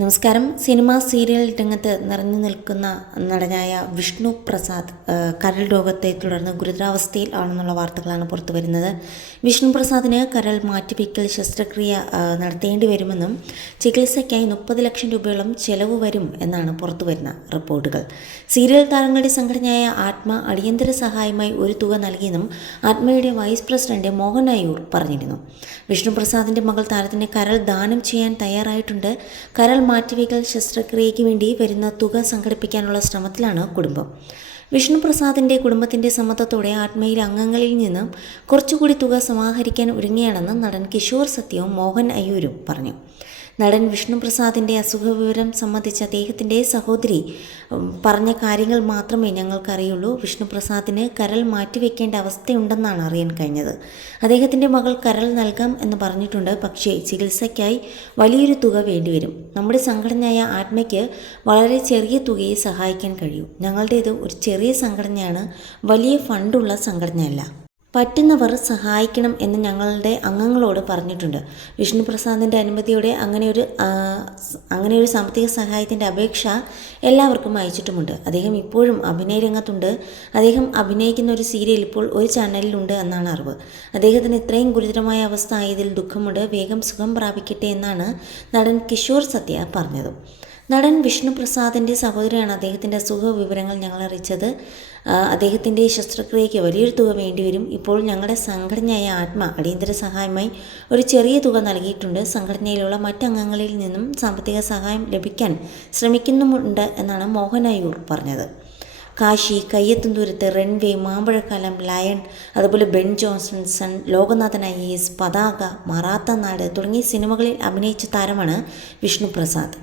നമസ്കാരം. Cinema serial രംഗത്ത് നിറഞ്ഞു നിൽക്കുന്ന നടനായ വിഷ്ണു പ്രസാദ് കരൾ രോഗത്തെ തുടർന്ന് ഗുരുതരാവസ്ഥയിൽ ആണെന്നുള്ള വാർത്തകളാണ് പുറത്തു വരുന്നത്. വിഷ്ണു പ്രസാദിന് കരൾ മാറ്റിവെക്കൽ ശസ്ത്രക്രിയ നടത്തേണ്ടി വരുമെന്നും ചികിത്സയ്ക്കായി 30 ലക്ഷം രൂപയോളം ചെലവ് വരും എന്നാണ് പുറത്തു വരുന്ന റിപ്പോർട്ടുകൾ. സീരിയൽ താരങ്ങളുടെ സംഘടനയായ ആത്മ അടിയന്തര സഹായമായി ഒരു തുക നൽകിയെന്നും ആത്മയുടെ വൈസ് പ്രസിഡന്റ് മോഹൻ അയ്യൂർ പറഞ്ഞിരുന്നു. വിഷ്ണു പ്രസാദിൻ്റെ മകൾ താരത്തിന് കരൾ ദാനം ചെയ്യാൻ തയ്യാറായിട്ടുണ്ട്. കരൾ മാറ്റിവെക്കൽ ശസ്ത്രക്രിയയ്ക്ക് വേണ്ടി വരുന്ന തുക സംഘടിപ്പിക്കാനുള്ള ശ്രമത്തിലാണ് കുടുംബം. വിഷ്ണു പ്രസാദിൻ്റെ കുടുംബത്തിൻ്റെ സമ്മതത്തോടെ ആത്മയിലെ അംഗങ്ങളിൽ നിന്നും കുറച്ചുകൂടി തുക സമാഹരിക്കാൻ ഒരുങ്ങിയാണെന്ന് നടൻ കിഷോർ സത്യവും മോഹൻ അയ്യൂരും പറഞ്ഞു. നടൻ വിഷ്ണു പ്രസാദിൻ്റെ അസുഖവിവരം സംബന്ധിച്ച് അദ്ദേഹത്തിൻ്റെ സഹോദരി പറഞ്ഞ കാര്യങ്ങൾ മാത്രമേ ഞങ്ങൾക്കറിയുള്ളൂ. വിഷ്ണു പ്രസാദിന് കരൾ മാറ്റിവെക്കേണ്ട അവസ്ഥയുണ്ടെന്നാണ് അറിയാൻ കഴിഞ്ഞത്. അദ്ദേഹത്തിൻ്റെ മകൾ കരൾ നൽകാം എന്ന് പറഞ്ഞിട്ടുണ്ട്. പക്ഷേ ചികിത്സയ്ക്കായി വലിയൊരു തുക വേണ്ടിവരും. നമ്മുടെ സംഘടനയായ ആത്മയ്ക്ക് വളരെ ചെറിയ തുകയെ സഹായിക്കാൻ കഴിയൂ. ഞങ്ങളുടേത് ഒരു ചെറിയ സംഘടനയാണ്, വലിയ ഫണ്ടുള്ള സംഘടനയല്ല. പറ്റുന്നവർ സഹായിക്കണം എന്ന് ഞങ്ങളുടെ അംഗങ്ങളോട് പറഞ്ഞിട്ടുണ്ട്. വിഷ്ണു പ്രസാദിൻ്റെ അനുമതിയോടെ അങ്ങനെ ഒരു സാമ്പത്തിക സഹായത്തിൻ്റെ അപേക്ഷ എല്ലാവർക്കും അയച്ചിട്ടുമുണ്ട്. അദ്ദേഹം ഇപ്പോഴും അഭിനയ രംഗത്തുണ്ട്. അദ്ദേഹം അഭിനയിക്കുന്ന ഒരു സീരിയൽ ഇപ്പോൾ ഒരു ചാനലിലുണ്ട് എന്നാണ് അറിവ്. അദ്ദേഹത്തിന് ഇത്രയും ഗുരുതരമായ അവസ്ഥ ആയതിൽ ദുഃഖമുണ്ട്. വേഗം സുഖം പ്രാപിക്കട്ടെ എന്നാണ് നടൻ കിഷോർ സത്യ പറഞ്ഞത്. നടൻ വിഷ്ണു പ്രസാദിൻ്റെ സഹോദരിയാണ് അദ്ദേഹത്തിൻ്റെ അസുഖ വിവരങ്ങൾ ഞങ്ങൾ അറിയിച്ചത്. അദ്ദേഹത്തിൻ്റെ ശസ്ത്രക്രിയയ്ക്ക് വലിയൊരു തുക വേണ്ടിവരും. ഇപ്പോൾ ഞങ്ങളുടെ സംഘടനയായ ആത്മ അടിയന്തര സഹായമായി ഒരു ചെറിയ തുക നൽകിയിട്ടുണ്ട്. സംഘടനയിലുള്ള മറ്റംഗങ്ങളിൽ നിന്നും സാമ്പത്തിക സഹായം ലഭിക്കാൻ ശ്രമിക്കുന്നുമുണ്ട് എന്നാണ് മോഹൻ അയ്യൂർ പറഞ്ഞത്. കാശി, കയ്യെത്തുംദൂരത്ത്, റൺവേ, മാമ്പഴക്കാലം, ലയൺ, അതുപോലെ ബെൻ ജോൺസൺ, ലോകനാഥൻ IAS, പതാക, മറാത്ത നാട് തുടങ്ങിയ സിനിമകളിൽ അഭിനയിച്ച താരമാണ് വിഷ്ണു പ്രസാദ്.